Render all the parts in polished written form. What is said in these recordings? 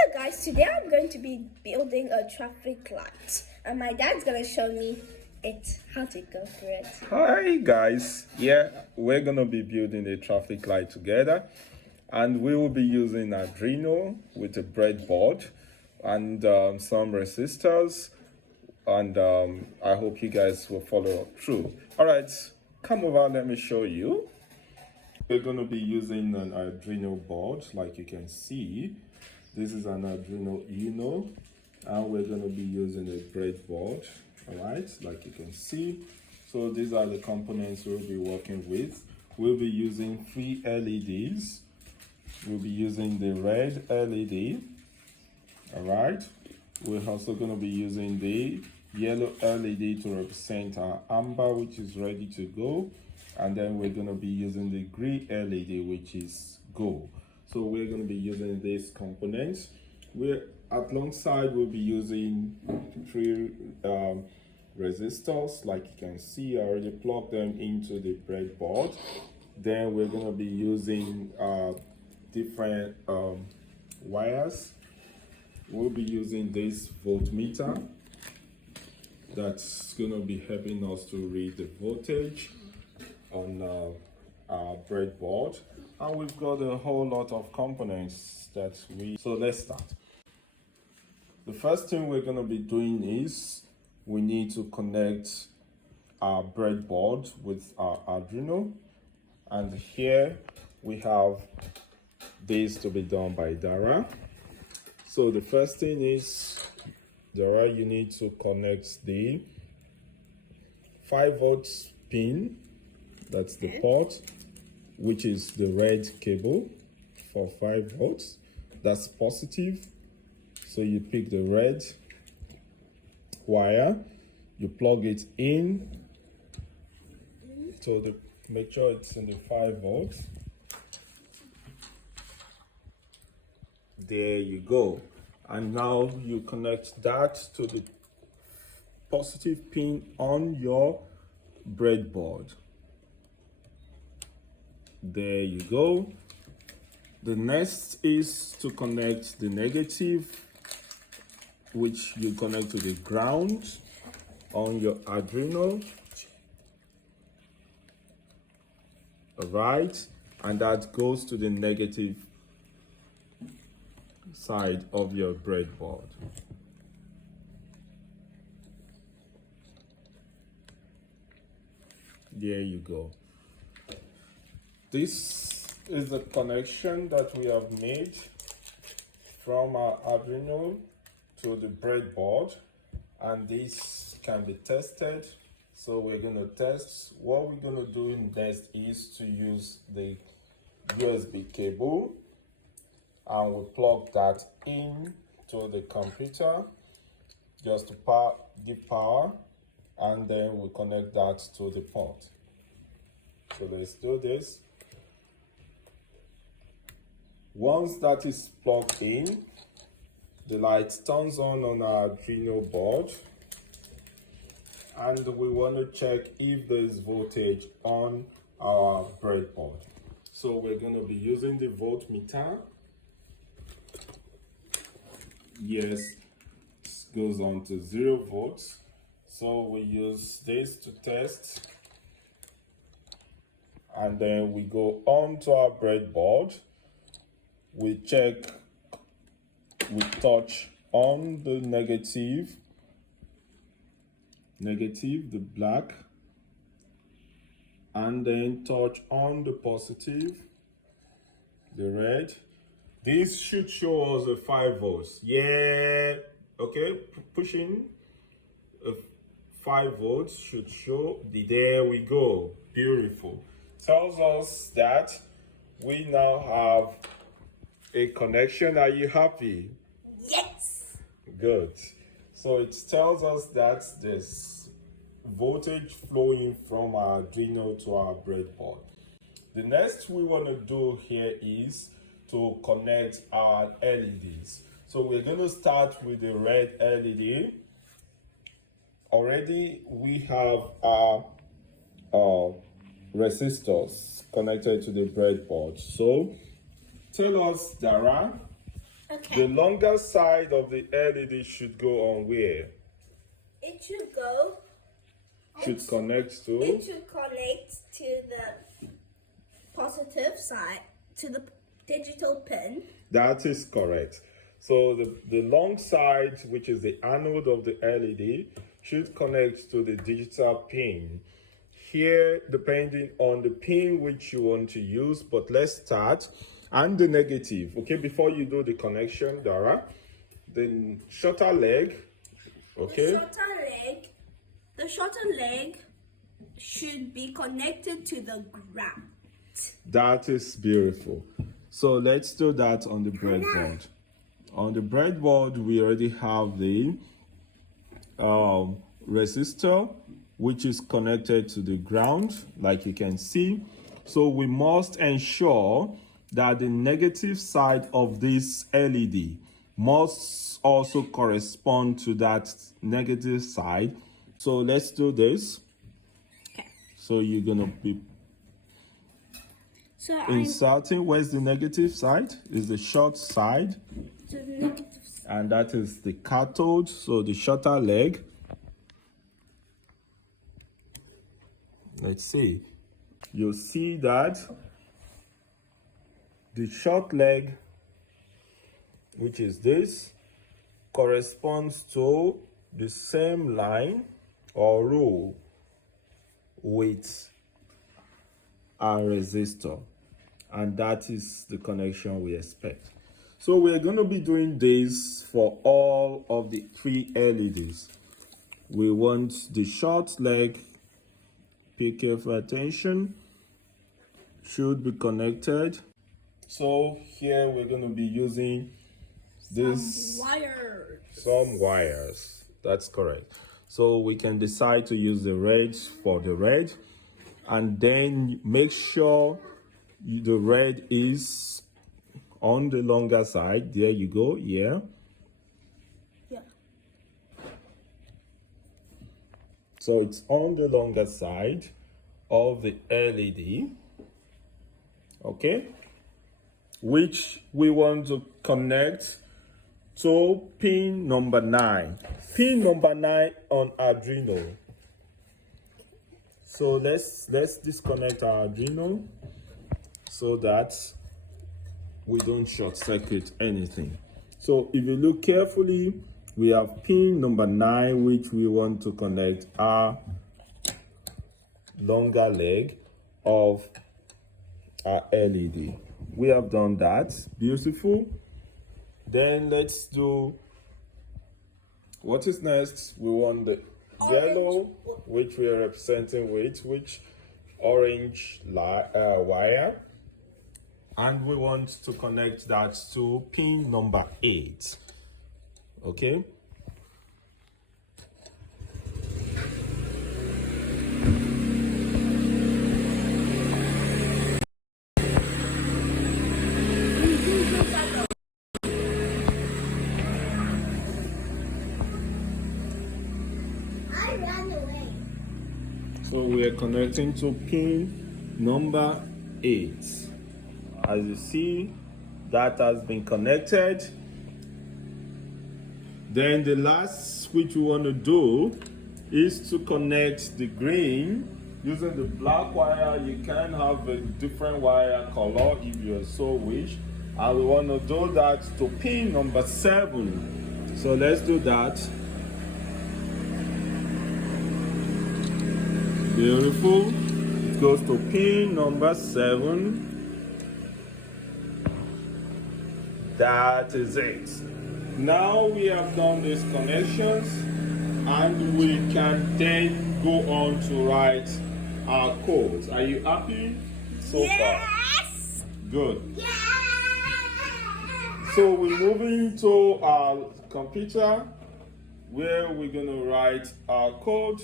Hello guys, today I'm going to be building a traffic light and my dad's going to show me how to go through it. Hi guys, we're gonna be building a traffic light together, and we will be using Arduino with a breadboard and some resistors, and I hope you guys will follow through. All right, come over, let me show you. We're gonna be using an Arduino board, like you can see. This is an Arduino Uno, and we're gonna be using a breadboard. All right, like you can see. So these are the components we'll be working with. We'll be using 3 LEDs. We'll be using the red LED. All right, we're also going to be using the yellow LED to represent our amber, which is ready to go, and then we're going to be using the green LED, which is go. So we're going to be using these components. Alongside we'll be using 3 resistors, like you can see. I already plugged them into the breadboard. Then we're going to be using different wires. We'll be using this voltmeter that's going to be helping us to read the voltage on our breadboard, and we've got a whole lot of components so let's start. The first thing we're going to be doing is we need to connect our breadboard with our Arduino, and here we have this to be done by Dara. So the first thing is, Dara, you need to connect the 5 volts pin, that's the port, which is the red cable for 5 volts. That's positive. So you pick the red wire, you plug it in to make sure it's in the 5 volts. There you go. And now you connect that to the positive pin on your breadboard. There you go. The next is to connect the negative, which you connect to the ground on your Arduino. Right, and that goes to the negative side of your breadboard. There you go. This is the connection that we have made from our Arduino to the breadboard, and this can be tested. So we're going to test. What we're going to do next is to use the USB cable, and we plug that in to the computer just to give power, and then we connect that to the port. So let's do this. Once that is plugged in, the light turns on our Arduino board, and we want to check if there is voltage on our breadboard. So we're going to be using the voltmeter. Yes, it goes on to 0 volts. So we use this to test, and then we go on to our breadboard. We check, we touch on the negative, the black, and then touch on the positive, the red. This should show us a 5 volts. Yeah, okay, pushing 5 volts should show. There we go, beautiful. Tells us that we now have a connection. Are you happy? Yes! Good. So it tells us that there's voltage flowing from our Arduino to our breadboard. The next we want to do here is to connect our LEDs. So we're going to start with the red LED. Already we have our resistors connected to the breadboard. So tell us, Dara, Okay. The longer side of the LED should go on where? It should go. Should connect to? It should connect to the positive side, to the digital pin. That is correct. So the long side, which is the anode of the LED, should connect to the digital pin. Here, depending on the pin which you want to use, but let's start. And the negative, okay, before you do the connection, Dara, the shorter leg, okay? The shorter leg should be connected to the ground. That is beautiful. So let's do that on the breadboard. On the breadboard, we already have the resistor, which is connected to the ground, like you can see. So we must ensure that the negative side of this LED must also correspond to that negative side. So let's do this. Okay. So you're gonna be inserting. Where's the negative side? Is the short side. The negative side. And that is the cathode, so the shorter leg. Let's see. You'll see that the short leg, which is this, corresponds to the same line or row with our resistor, and that is the connection we expect. So we're going to be doing this for all of the 3 LEDs. We want the short leg, pay careful attention, should be connected. So here we're going to be using this some wires. That's correct. So we can decide to use the red for the red, and then make sure the red is on the longer side. There you go. Yeah. So it's on the longer side of the LED. Okay. Which we want to connect to pin number 9. Pin number 9 on Arduino. So let's disconnect our Arduino so that we don't short circuit anything. So if you look carefully, we have pin number 9, which we want to connect our longer leg of our LED. We have done that. Beautiful. Then let's do what is next. We want the yellow, which we are representing with which orange wire, and we want to connect that to pin number 8. Okay. So we are connecting to pin number 8. As you see, that has been connected. Then the last switch we want to do is to connect the green using the black wire. You can have a different wire color if you so wish. And we want to do that to pin number 7. So let's do that. Beautiful. It goes to pin number 7. That is it. Now we have done these connections, and we can then go on to write our codes. Are you happy so far? Good. Yes! So we're moving to our computer where we're going to write our code.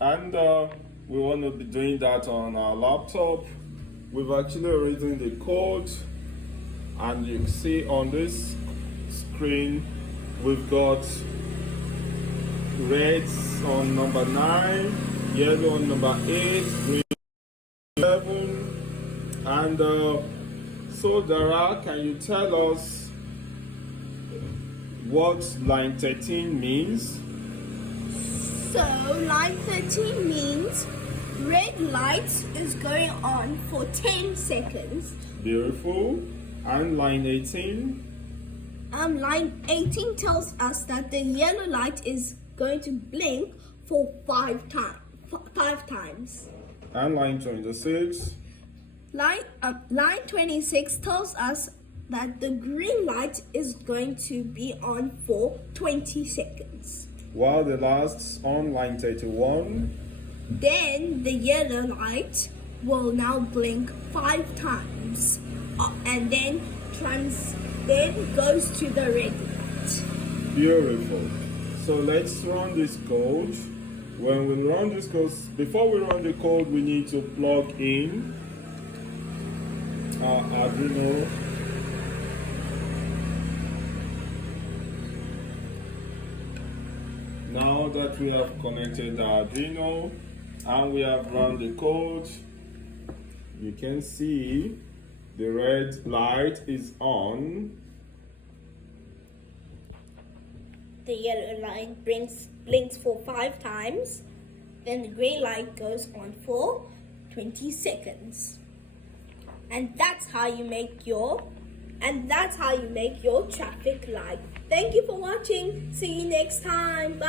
And we want to be doing that on our laptop. We've actually written the code, and you see on this screen we've got red on number 9, yellow on number 8, green And so Dara, can you tell us what line 13 means? So line 13 means red light is going on for 10 seconds. Beautiful. And line 18? Line 18 tells us that the yellow light is going to blink for 5 times. And line 26? Line 26 tells us that the green light is going to be on for 20 seconds. While the last on line 31? Then the yellow light will now blink 5 times and then goes to the red light. Beautiful. So let's run this code. When we run this code, before we run the code, we need to plug in our Arduino. Now that we have connected the Arduino and we have run the code, you can see the red light is on. The yellow light blinks for 5 times. Then the grey light goes on for 20 seconds. And that's how you make your traffic light. Thank you for watching. See you next time. Bye.